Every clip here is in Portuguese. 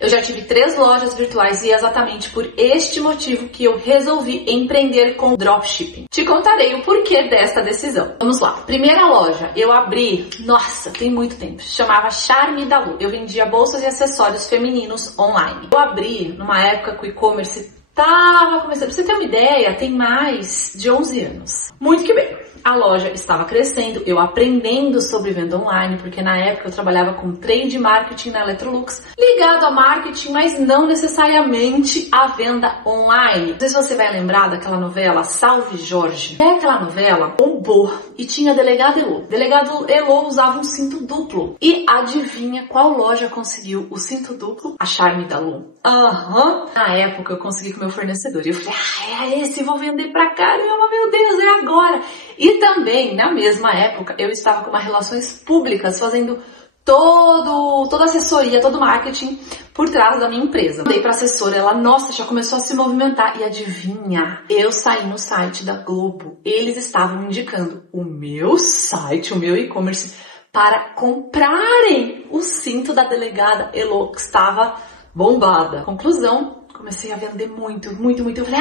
Eu já tive 3 lojas virtuais e é exatamente por este motivo que eu resolvi empreender com dropshipping. Te contarei o porquê desta decisão. Vamos lá. Primeira loja, eu abri, nossa, tem muito tempo, chamava Charme da Lu. Eu vendia bolsas e acessórios femininos online. Eu abri numa época que o e-commerce tava começando. Pra você ter uma ideia, tem mais de 11 anos. Muito que bem. A loja estava crescendo, eu aprendendo sobre venda online, porque na época eu trabalhava com trade marketing na Electrolux, ligado a marketing, mas não necessariamente a venda online. Não sei se você vai lembrar daquela novela Salve Jorge. Aquela novela bombou e tinha Delegado Elô. Delegado Elô usava um cinto duplo. E adivinha qual loja conseguiu o cinto duplo? A Charme da Lu. Na época eu consegui com meu fornecedor. E eu falei, é esse, vou vender pra caramba, meu Deus, é agora. E também, na mesma época, eu estava com uma relações públicas, fazendo toda a assessoria, todo o marketing por trás da minha empresa. Dei pra assessora, ela, nossa, já começou a se movimentar. E adivinha, eu saí no site da Globo. Eles estavam indicando o meu site, o meu e-commerce, para comprarem o cinto da delegada Elô, que estava bombada. Conclusão, comecei a vender muito. Eu falei,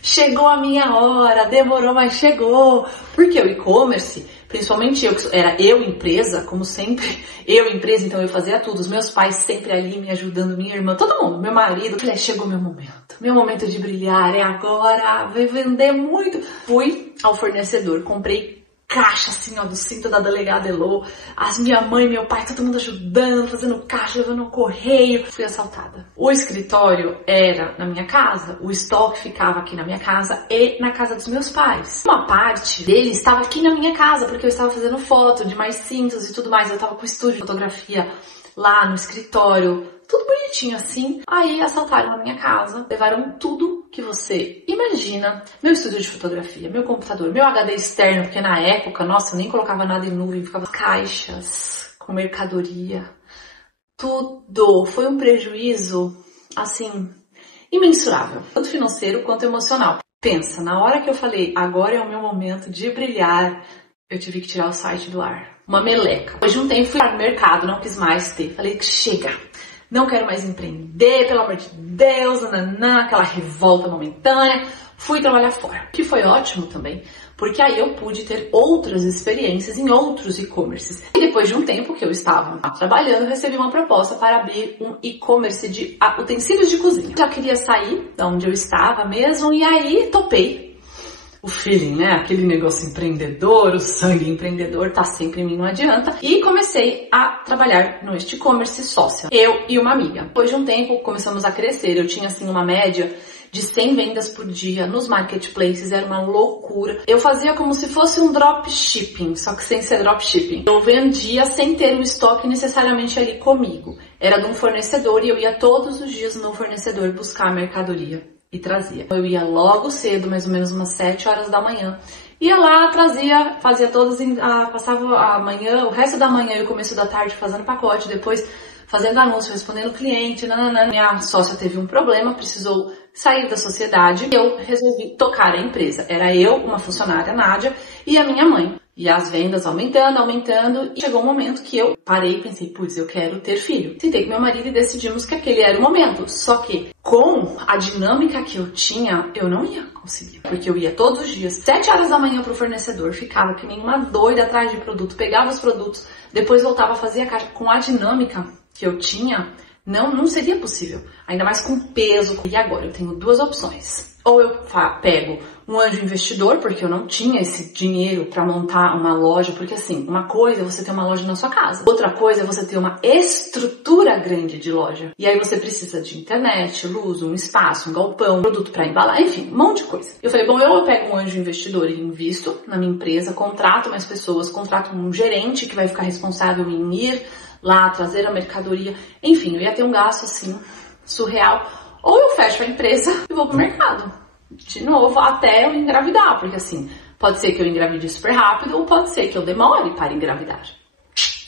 chegou a minha hora, demorou, mas chegou. Porque o e-commerce, principalmente eu empresa, como sempre, eu empresa, então eu fazia tudo. Os meus pais sempre ali me ajudando, minha irmã, todo mundo, meu marido. Falei, chegou meu momento de brilhar, é agora, vai vender muito. Fui ao fornecedor, comprei caixa assim, ó, do cinto da delegada Elô, minha mãe, meu pai, todo mundo ajudando, fazendo caixa, levando no correio. Fui assaltada. O escritório era na minha casa, o estoque ficava aqui na minha casa e na casa dos meus pais. Uma parte dele estava aqui na minha casa, porque eu estava fazendo foto de mais cintos e tudo mais. Eu estava com o estúdio de fotografia lá no escritório, tudo bonitinho assim. Aí assaltaram na minha casa, levaram tudo que você imagina, meu estúdio de fotografia, meu computador, meu HD externo, porque na época, nossa, eu nem colocava nada em nuvem, ficava caixas com mercadoria, tudo. Foi um prejuízo, assim, imensurável, tanto financeiro quanto emocional. Pensa, na hora que eu falei, agora é o meu momento de brilhar, eu tive que tirar o site do ar. Uma meleca. Depois de um tempo fui no mercado, não quis mais ter. Falei, chega, não quero mais empreender, pelo amor de Deus, aquela revolta momentânea. Fui trabalhar fora, que foi ótimo também, porque aí eu pude ter outras experiências em outros e-commerces. E depois de um tempo que eu estava trabalhando, recebi uma proposta para abrir um e-commerce de utensílios de cozinha. Já queria sair de onde eu estava mesmo, e aí topei. O feeling, né? Aquele negócio empreendedor, o sangue empreendedor tá sempre em mim, não adianta. E comecei a trabalhar no e-commerce sócia. Eu e uma amiga. Depois de um tempo, começamos a crescer. Eu tinha, assim, uma média de 100 vendas por dia nos marketplaces. Era uma loucura. Eu fazia como se fosse um dropshipping, só que sem ser dropshipping. Eu vendia sem ter o estoque necessariamente ali comigo. Era de um fornecedor e eu ia todos os dias no fornecedor buscar a mercadoria. E trazia. Eu ia logo cedo, mais ou menos umas 7 horas da manhã. Ia lá, trazia, fazia todas, passava a manhã, o resto da manhã e o começo da tarde fazendo pacote, depois fazendo anúncio, respondendo cliente, Minha sócia teve um problema, precisou sair da sociedade e eu resolvi tocar a empresa. Era eu, uma funcionária, Nádia, e a minha mãe. E as vendas aumentando, e chegou um momento que eu parei e pensei, putz, eu quero ter filho. Sentei com meu marido e decidimos que aquele era o momento. Só que com a dinâmica que eu tinha, eu não ia conseguir. Porque eu ia todos os dias, 7 horas da manhã pro fornecedor, ficava que nem uma doida atrás de produto, pegava os produtos, depois voltava a fazer a caixa. Com a dinâmica que eu tinha, não seria possível. Ainda mais com peso. E agora eu tenho 2 opções. Ou eu pego um anjo investidor, porque eu não tinha esse dinheiro para montar uma loja, porque assim, uma coisa é você ter uma loja na sua casa, outra coisa é você ter uma estrutura grande de loja. E aí você precisa de internet, luz, um espaço, um galpão, produto para embalar, enfim, um monte de coisa. Eu falei, bom, eu pego um anjo investidor e invisto na minha empresa, contrato mais pessoas, contrato um gerente que vai ficar responsável em ir lá, trazer a mercadoria, enfim, eu ia ter um gasto assim, surreal. Ou eu fecho a empresa e vou pro mercado. De novo, até eu engravidar. Porque assim, pode ser que eu engravide super rápido ou pode ser que eu demore para engravidar.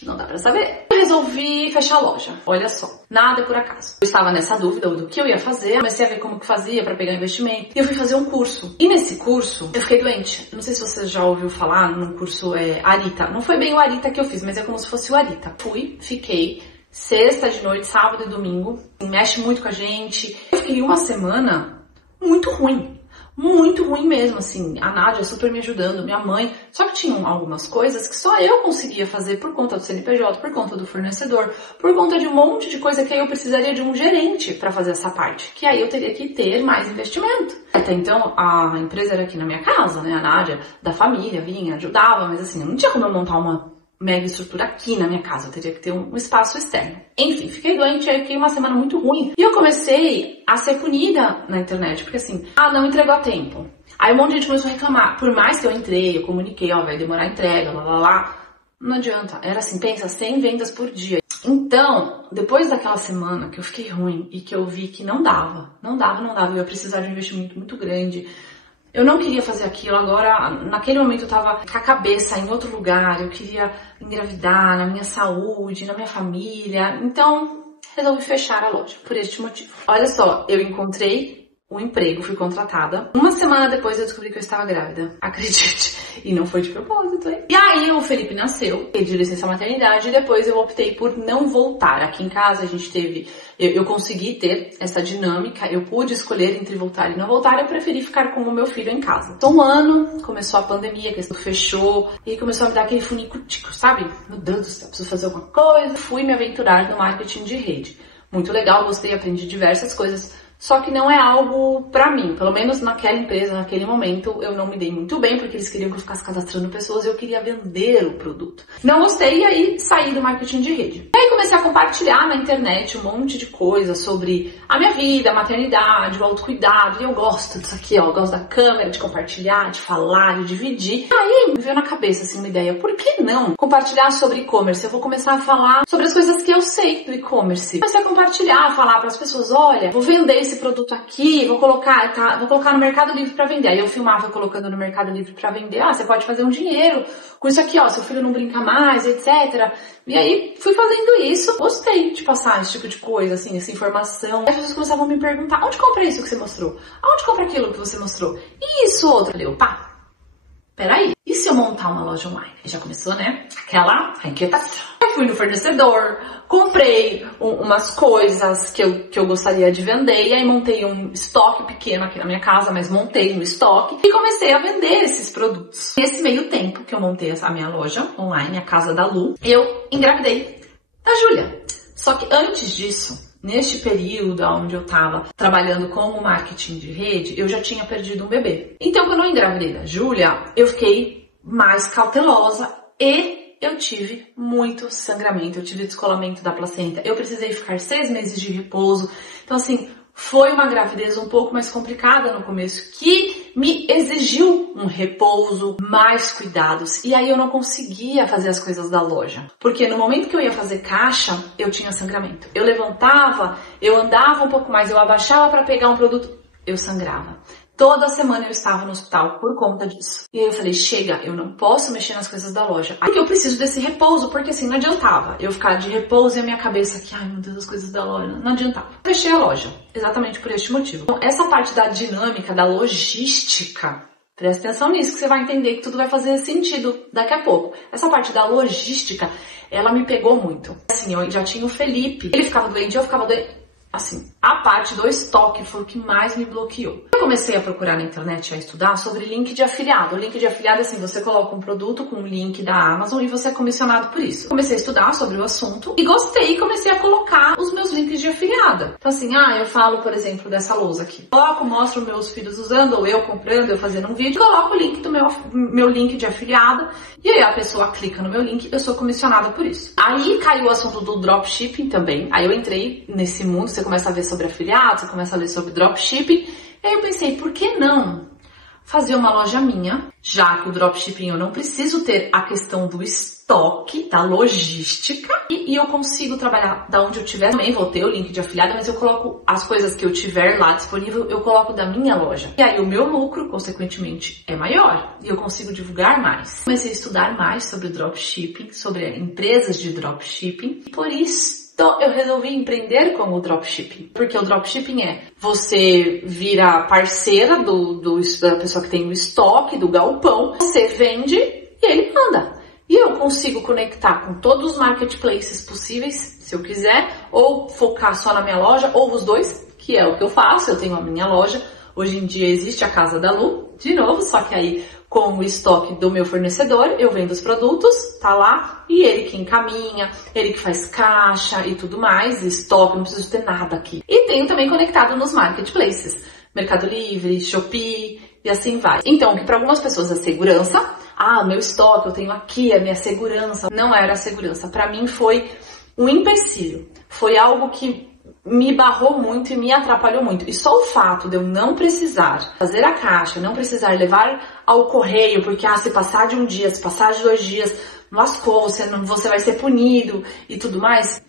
Não dá pra saber. Eu resolvi fechar a loja. Olha só, nada por acaso. Eu estava nessa dúvida do que eu ia fazer. Comecei a ver como que fazia para pegar investimento. E eu fui fazer um curso. E nesse curso, eu fiquei doente. Não sei se você já ouviu falar num curso Arita. Não foi bem o Arita que eu fiz, mas é como se fosse o Arita. Fiquei sexta de noite, sábado e domingo. Mexe muito com a gente. Eu fiquei uma semana muito ruim. Muito ruim mesmo, assim. A Nádia super me ajudando, minha mãe. Só que tinham algumas coisas que só eu conseguia fazer por conta do CNPJ, por conta do fornecedor, por conta de um monte de coisa que aí eu precisaria de um gerente para fazer essa parte. Que aí eu teria que ter mais investimento. Até então, a empresa era aqui na minha casa, né? A Nádia, da família, vinha, ajudava, mas assim, não tinha como eu montar uma mega estrutura aqui na minha casa, eu teria que ter um espaço externo. Enfim, fiquei doente, aí fiquei uma semana muito ruim. E eu comecei a ser punida na internet, porque assim, não entregou a tempo. Aí um monte de gente começou a reclamar. Por mais que eu entrei, eu comuniquei, vai demorar a entrega, não adianta. Era assim, pensa, 100 vendas por dia. Então, depois daquela semana que eu fiquei ruim e que eu vi que não dava, eu ia precisar de um investimento muito grande. Eu não queria fazer aquilo, agora, naquele momento eu tava com a cabeça em outro lugar, eu queria engravidar, na minha saúde, na minha família, então resolvi fechar a loja, por este motivo. Olha só, eu encontrei um emprego, fui contratada. Uma semana depois eu descobri que eu estava grávida, acredite. E não foi de propósito, hein? E aí o Felipe nasceu, pedi licença maternidade e depois eu optei por não voltar. Aqui em casa a gente teve, eu consegui ter essa dinâmica, eu pude escolher entre voltar e não voltar, eu preferi ficar com o meu filho em casa. Então, um ano, começou a pandemia, a questão fechou, e começou a me dar aquele funico-tico, sabe? Meu Deus do céu, preciso fazer alguma coisa. Fui me aventurar no marketing de rede. Muito legal, gostei, aprendi diversas coisas. Só que não é algo pra mim, pelo menos naquela empresa, naquele momento, eu não me dei muito bem, porque eles queriam que eu ficasse cadastrando pessoas e eu queria vender o produto. Não gostei e aí saí do marketing de rede. E aí comecei a compartilhar na internet um monte de coisa sobre a minha vida, a maternidade, o autocuidado, e eu gosto disso aqui, ó, eu gosto da câmera, de compartilhar, de falar, de dividir. E aí me veio na cabeça assim uma ideia, por que não compartilhar sobre e-commerce? Eu vou começar a falar sobre as coisas que eu sei do e-commerce. Comecei a compartilhar, falar para as pessoas, olha, vou vender esse produto aqui, vou colocar no Mercado Livre para vender. Aí eu filmava colocando no Mercado Livre para vender. Você pode fazer um dinheiro com isso aqui, ó, seu filho não brinca mais, etc. E aí fui fazendo isso, gostei de passar esse tipo de coisa, assim, essa informação. Aí as pessoas começavam a me perguntar, onde compra isso que você mostrou? Onde compra aquilo que você mostrou? E isso outro? Eu falei, opa, peraí, e se eu montar uma loja online? Já começou, né? Aquela inquietação. Eu fui no fornecedor, comprei umas coisas que eu gostaria de vender, e aí montei um estoque pequeno aqui na minha casa, mas montei um estoque e comecei a vender esses produtos. Nesse meio tempo que eu montei a minha loja online, a Casa da Lu, eu engravidei da Júlia. Só que antes disso, neste período onde eu estava trabalhando como marketing de rede, eu já tinha perdido um bebê. Então, quando eu engravidei da Júlia, eu fiquei mais cautelosa e eu tive muito sangramento, eu tive descolamento da placenta, eu precisei ficar 6 meses de repouso. Então, assim, foi uma gravidez um pouco mais complicada no começo, que me exigiu um repouso, mais cuidados. E aí eu não conseguia fazer as coisas da loja. Porque no momento que eu ia fazer caixa, eu tinha sangramento. Eu levantava, eu andava um pouco mais, eu abaixava para pegar um produto, eu sangrava. Toda semana eu estava no hospital por conta disso. E aí eu falei, chega, eu não posso mexer nas coisas da loja. Porque eu preciso desse repouso, porque assim, não adiantava eu ficar de repouso e a minha cabeça aqui, ai meu Deus, as coisas da loja, não adiantava. Fechei a loja, exatamente por este motivo. Então, essa parte da dinâmica, da logística, presta atenção nisso que você vai entender que tudo vai fazer sentido daqui a pouco. Essa parte da logística, ela me pegou muito. Assim, eu já tinha o Felipe, ele ficava doente, eu ficava doente. Assim, a parte do estoque foi o que mais me bloqueou. Eu comecei a procurar na internet, a estudar sobre link de afiliado. O link de afiliado é assim, você coloca um produto com um link da Amazon e você é comissionado por isso. Comecei a estudar sobre o assunto e gostei e comecei a colocar os meus links de afiliada. Então assim, eu falo, por exemplo, dessa lousa aqui. Coloco, mostro meus filhos usando, ou eu comprando, eu fazendo um vídeo, coloco o link do meu link de afiliada e aí a pessoa clica no meu link, eu sou comissionada por isso. Aí caiu o assunto do dropshipping também. Aí eu entrei nesse mundo, você começa a ver sobre afiliados, você começa a ler sobre dropshipping. E aí eu pensei, por que não fazer uma loja minha, já que o dropshipping eu não preciso ter a questão do estoque, da logística, e eu consigo trabalhar da onde eu tiver. Também vou ter o link de afiliado, mas eu coloco as coisas que eu tiver lá disponível, eu coloco da minha loja. E aí o meu lucro, consequentemente, é maior e eu consigo divulgar mais. Comecei a estudar mais sobre o dropshipping, sobre empresas de dropshipping, por isso então, eu resolvi empreender com o dropshipping, porque o dropshipping você vira parceira da pessoa que tem o estoque, do galpão, você vende e ele manda. E eu consigo conectar com todos os marketplaces possíveis se eu quiser, ou focar só na minha loja, ou os dois, que é o que eu faço. Eu tenho a minha loja. Hoje em dia existe a Casa da Lu, de novo, só que aí com o estoque do meu fornecedor, eu vendo os produtos, tá lá, e ele que encaminha, ele que faz caixa e tudo mais, estoque, não preciso ter nada aqui. E tenho também conectado nos marketplaces, Mercado Livre, Shopee e assim vai. Então, que para algumas pessoas é segurança, meu estoque, eu tenho aqui, é minha segurança. Não era segurança, para mim foi um empecilho, foi algo que me barrou muito e me atrapalhou muito. E só o fato de eu não precisar fazer a caixa, não precisar levar ao correio, porque se passar de um dia, se passar de 2 dias, lascou, você vai ser punido e tudo mais,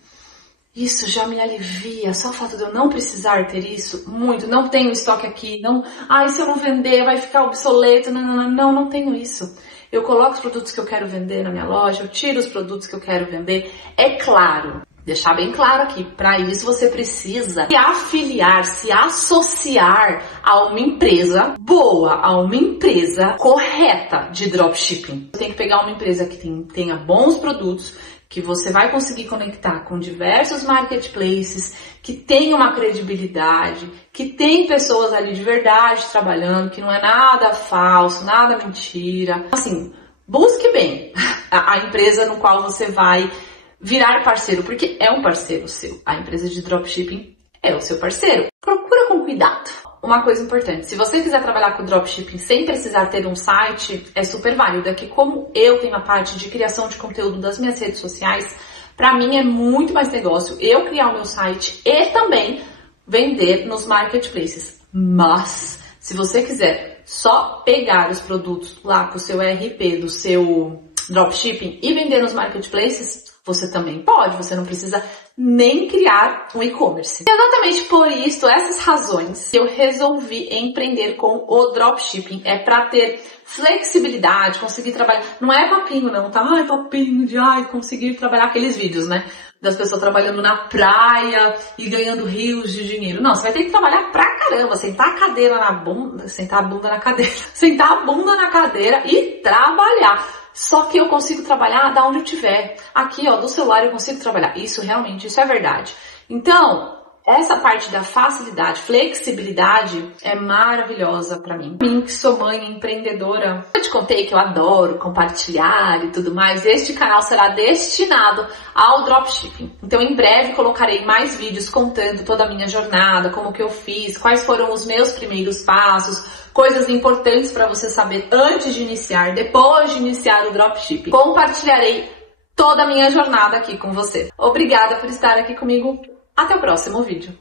isso já me alivia. Só o fato de eu não precisar ter isso, muito, não tenho estoque aqui, não, se eu não vender vai ficar obsoleto, não tenho isso. Eu coloco os produtos que eu quero vender na minha loja, eu tiro os produtos que eu quero vender. É claro, deixar bem claro aqui, para isso você precisa se afiliar, se associar a uma empresa boa, a uma empresa correta de dropshipping. Você tem que pegar uma empresa que tenha bons produtos, que você vai conseguir conectar com diversos marketplaces, que tenha uma credibilidade, que tem pessoas ali de verdade trabalhando, que não é nada falso, nada mentira. Assim, busque bem a empresa no qual você vai virar parceiro, porque é um parceiro seu. A empresa de dropshipping é o seu parceiro. Procura com cuidado. Uma coisa importante, se você quiser trabalhar com dropshipping sem precisar ter um site, é super válido. É que como eu tenho a parte de criação de conteúdo das minhas redes sociais, para mim é muito mais negócio eu criar o meu site e também vender nos marketplaces. Mas, se você quiser só pegar os produtos lá com o seu ERP do seu dropshipping e vender nos marketplaces, você também pode, você não precisa nem criar um e-commerce. Exatamente por isso, essas razões, eu resolvi empreender com o dropshipping. É para ter flexibilidade, conseguir trabalhar. Não é papinho não, tá? Papinho de conseguir trabalhar aqueles vídeos, né? Das pessoas trabalhando na praia e ganhando rios de dinheiro. Não, você vai ter que trabalhar pra caramba, sentar a cadeira na bunda, sentar a bunda na cadeira, sentar a bunda na cadeira e trabalhar. Só que eu consigo trabalhar da onde eu estiver. Aqui, do celular eu consigo trabalhar. Isso é verdade. Então, essa parte da facilidade, flexibilidade é maravilhosa pra mim. Mim que sou mãe empreendedora, eu te contei que eu adoro compartilhar e tudo mais. Este canal será destinado ao dropshipping. Então, em breve colocarei mais vídeos contando toda a minha jornada, como que eu fiz, quais foram os meus primeiros passos, coisas importantes para você saber antes de iniciar, depois de iniciar o dropshipping. Compartilharei toda a minha jornada aqui com você. Obrigada por estar aqui comigo. Até o próximo vídeo.